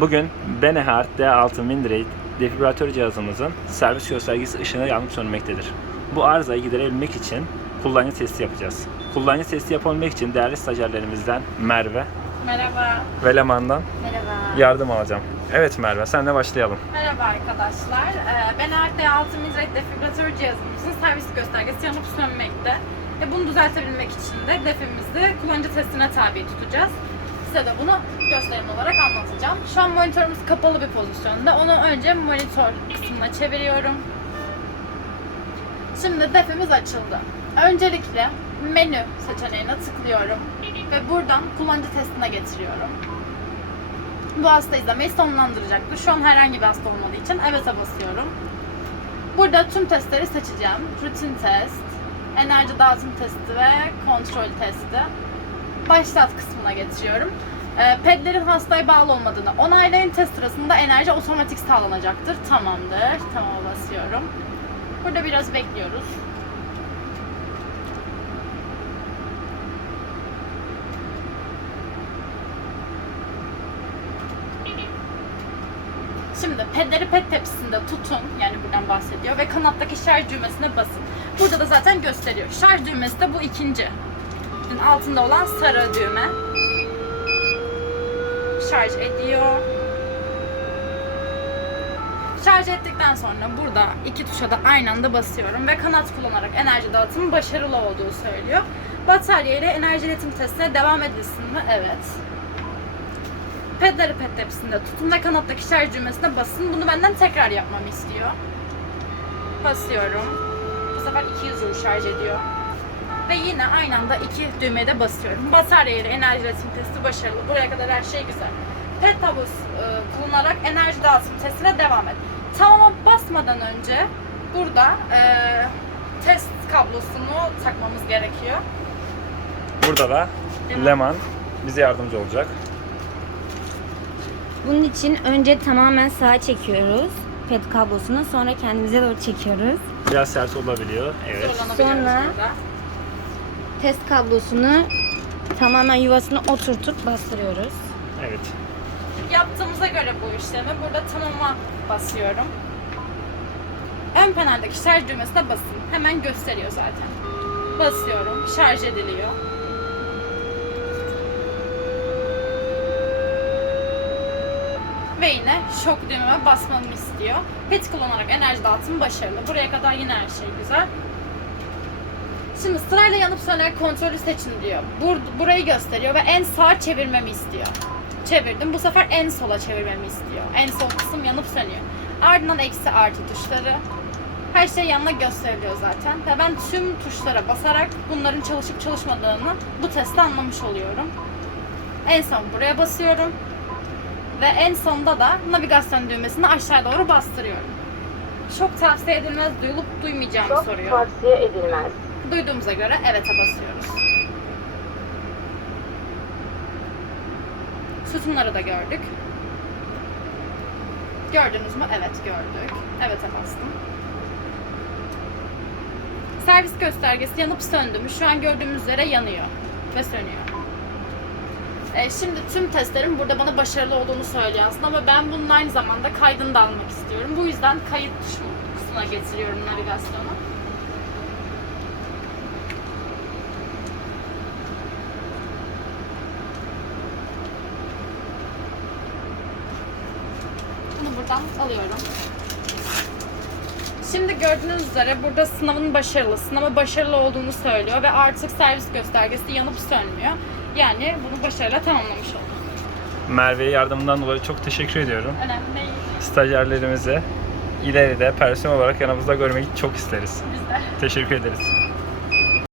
Bugün Benehart D6 Mindrate defibrilatör cihazımızın servis göstergesi ışını yanıp sönmektedir. Bu arızayı giderebilmek için kullanıcı testi yapacağız. Kullanıcı testi yapabilmek için değerli stajyerlerimizden Merve Merhaba. ve Leman'dan Merhaba. yardım alacağım. Evet Merve, senle başlayalım. Merhaba arkadaşlar. Ee, Ben Art 6 Midret defibrilatör cihazımızın servis göstergesi yanıp sönmekte. Ve bunu düzeltebilmek için de defimizi kullanıcı testine tabi tutacağız. Size de bunu gösterim olarak anlatacağım. Şu an monitörümüz kapalı bir pozisyonda. Onu önce monitör kısmına çeviriyorum. Şimdi defimiz açıldı. Öncelikle menü seçeneğine tıklıyorum ve buradan kullanıcı testine getiriyorum. Bu hasta izlemeyi sonlandıracaktır. Şu an herhangi bir hasta olmadığı için evet'e basıyorum. Burada tüm testleri seçeceğim. Rutin test, enerji dağıtım testi ve kontrol testi. Başlat kısmına getiriyorum. Ee, Pedlerin hastaya bağlı olmadığını onaylayın. Test sırasında enerji otomatik sağlanacaktır. Tamamdır. Tamama basıyorum. Burada biraz bekliyoruz. Şimdi pedleri pet tepsisinde tutun. Yani buradan bahsediyor. Ve kanattaki şarj düğmesine basın. Burada da zaten gösteriyor. Şarj düğmesi de bu ikinci. Bunun altında olan sarı düğme. Şarj ediyor. Şarj ettikten sonra burada iki tuşa da aynı anda basıyorum ve kanat kullanarak enerji dağıtımı başarılı olduğu söylüyor. Batarya ile enerji iletim testine devam edilsin mi? Evet. Pedleri ped tepsisinde tutun ve kanattaki şarj düğmesine basın. Bunu benden tekrar yapmamı istiyor. Basıyorum. Bu sefer 200 Hz şarj ediyor. Ve yine aynı anda iki düğmeye de basıyorum. Batarya ile enerji üretim testi başarılı. Buraya kadar her şey güzel. Pet tabus e, kullanarak enerji dağıtım testine devam et. Tamama basmadan önce burada e, test kablosunu takmamız gerekiyor. Burada da Leman. Leman bize yardımcı olacak. Bunun için önce tamamen sağa çekiyoruz pet kablosunu sonra kendimize doğru çekiyoruz. Biraz sert olabiliyor. Evet. Sonra-. Test kablosunu tamamen yuvasına oturtup bastırıyoruz. Evet. Yaptığımıza göre bu işlemi burada tamama basıyorum. Ön paneldeki şarj düğmesine basın. Hemen gösteriyor zaten. Basıyorum. Şarj ediliyor. Ve yine şok düğmeme basmamı istiyor. Pet kullanarak enerji dağıtımı başarılı. Buraya kadar yine her şey güzel. Şimdi sırayla yanıp sönerek kontrolü seçin diyor. Bur- burayı gösteriyor ve en sağa çevirmemi istiyor. Çevirdim. Bu sefer en sola çevirmemi istiyor. En sol kısım yanıp sönüyor. Ardından eksi artı tuşları. Her şey yanına gösteriliyor zaten. Ve ben tüm tuşlara basarak bunların çalışıp çalışmadığını bu testte anlamış oluyorum. En son buraya basıyorum. Ve en sonda da navigasyon düğmesini aşağı doğru bastırıyorum. Çok tavsiye edilmez, duyulup duymayacağımı Çok soruyor. tavsiye edilmez. Duyduğumuza göre evet'e basıyoruz. Sütunları da gördük. Gördünüz mü? Evet gördük. Evet'e bastım. Servis göstergesi yanıp söndü mü? Şu an gördüğümüz üzere yanıyor ve sönüyor. Ee, şimdi tüm testlerin burada bana başarılı olduğunu söylüyor aslında ama ben bunun aynı zamanda kaydını da almak istiyorum. Bu yüzden kayıt kısmına getiriyorum navigasyonu. Bunu buradan alıyorum. Şimdi gördüğünüz üzere burada sınavın başarılı, sınavı başarılı olduğunu söylüyor ve artık servis göstergesi yanıp sönmüyor. Yani bunu başarıyla tamamlamış olduk. Merve'ye yardımından dolayı çok teşekkür ediyorum. Önemli değil. Stajyerlerimizi ileride personel olarak yanımızda görmeyi çok isteriz. Biz de. Teşekkür ederiz.